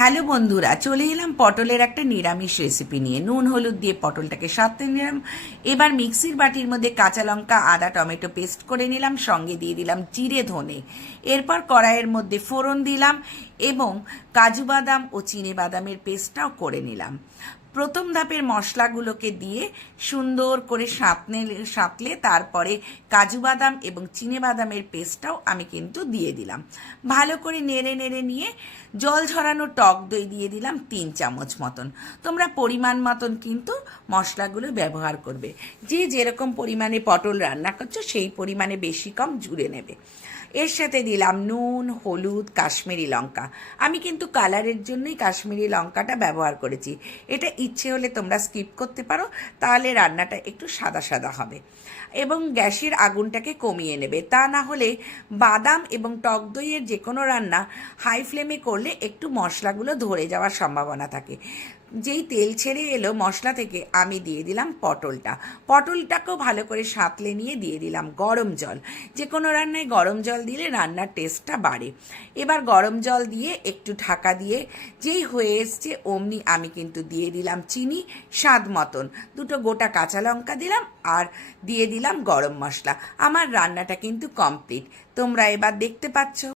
Hello বন্ধুরা, চলে এলাম পটলের একটা নিরামিষ রেসিপি নিয়ে। নুন হলুদ দিয়ে পটলটাকে সাঁতলে নিলাম। এবার মিক্সির বাটির মধ্যে কাঁচা লঙ্কা, আদা, টমেটো পেস্ট করে নিলাম, সঙ্গে দিয়ে দিলাম জিরে, ধনে। এরপর কড়াইয়ের মধ্যে ফোড়ন দিলাম এবং কাজু বাদাম ও চিনে বাদামের পেস্টটাও করে নিলাম। প্রথম ধাপের মশলাগুলোকে দিয়ে সুন্দর করে সাঁতলে তারপরে কাজু বাদাম এবং চিনে বাদামের পেস্টটাও আমি কিন্তু দিয়ে দিলাম। ভালো করে নেড়ে নেড়ে নিয়ে জল ঝরানো টক দই দিয়ে দিলাম 3 চামচ মতন। তোমরা পরিমাণ মতন কিন্তু মশলাগুলো ব্যবহার করবে। যে যেরকম পরিমাণে পটল রান্না করছো সেই পরিমাণে বেশি কম জুড়ে নেবে। এর সাথে দিলাম নুন, হলুদ, কাশ্মীরি লঙ্কা। আমি কিন্তু কালারের জন্যই কাশ্মীরি লঙ্কাটা ব্যবহার করেছি। এটা ইচ্ছে হলে তোমরা স্কিপ করতে পারো, তাহলে রান্নাটা একটু সাদা সাদা হবে। এবং গ্যাসের আগুনটাকে কমিয়ে নেবে, তা না হলে বাদাম এবং টক দইয়ের যে কোনো রান্না হাই ফ্লেমে করলে একটু মশলাগুলো ধরে যাওয়ার সম্ভাবনা থাকে। যেই তেল ছেড়ে এলো মশলা থেকে আমি দিয়ে দিলাম পটলটাকেও ভালো করে সাঁতলে নিয়ে দিয়ে দিলাম গরম জল। যে কোনো রান্নায় গরম জল দিলে রান্নার টেস্টটা বাড়ে। এবার গরম জল দিয়ে একটু ঢাকা দিয়ে যেই হয়ে এসছে অমনি আমি কিন্তু দিয়ে দিলাম চিনি স্বাদ মতন, 2টো গোটা কাঁচা লঙ্কা দিলাম আর দিয়ে দিলাম গরম মশলা। আমার রান্নাটা কিন্তু কমপ্লিট। তোমরা এবার দেখতে পাচ্ছ।